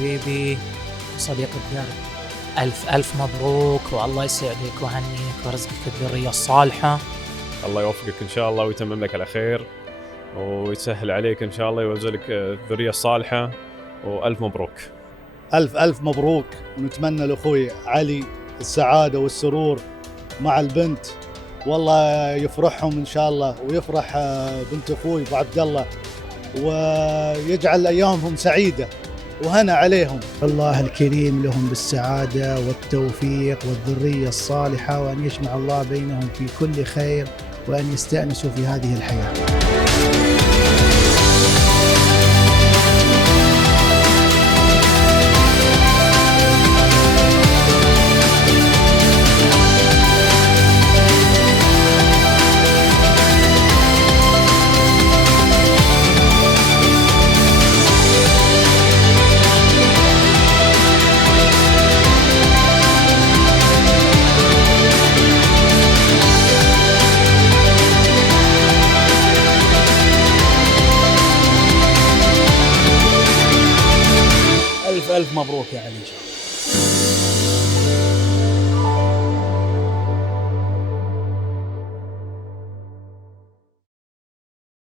حبيبي صديق الدرب، ألف ألف مبروك، والله يسعدك ويهنيك ويرزقك الذرية الصالحة. الله يوفقك إن شاء الله ويتمم لك على خير ويسهل عليك إن شاء الله ويرزقك الذرية الصالحة، وألف مبروك. ألف ألف مبروك، ونتمنى لأخوي علي السعادة والسرور مع البنت، والله يفرحهم إن شاء الله ويفرح بنت أخوي أبو عبد الله، ويجعل أيامهم سعيدة وهنا عليهم. الله الكريم لهم بالسعادة والتوفيق والذرية الصالحة، وأن يجمع الله بينهم في كل خير، وأن يستأنسوا في هذه الحياة. ألف ألف مبروك يا علي.